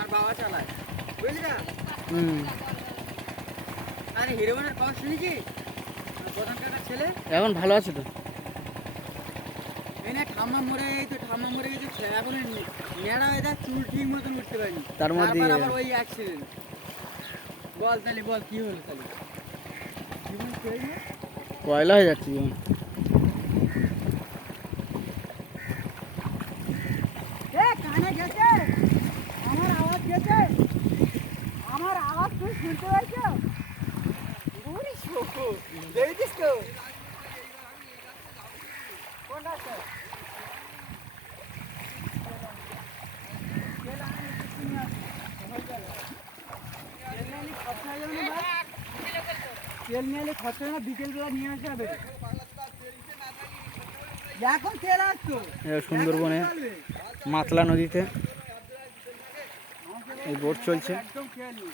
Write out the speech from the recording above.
আর বাবা চালায়, বুঝলি? হুম। আরে হিরোইনের কথা শুনেছি, প্রধান কাকার ছেলে এখন ভালো আছে তো? এনে ঠাম্মা মরে, এই তো ঠাম্মা মরে গেছে, এখন নেড়া হয়ে যায়, চুল ঠিক মতন উঠতে পারিনি, তার মধ্যে তারপর আবার ওই অ্যাক্সিডেন্ট। বল তাহলে, বল কি হলো তাহলে? জীবন শেষ না? পয়লা হয়ে যাচ্ছে জীবন। এ কানে গেছে, আমার আওয়াজ গেছে, আমার আওয়াজ তুই শুনতে পাইছ? ওরে শোকো, দেখছিস তো? কোনটা আছে? তেল নিয়ে এলে খরচা না, বিকেলবেলা নিয়ে আসা হবে। এখন তেল আসতো সুন্দরবনে মাতলা নদীতে এই বোট চলছে। একদম খেয়ালি।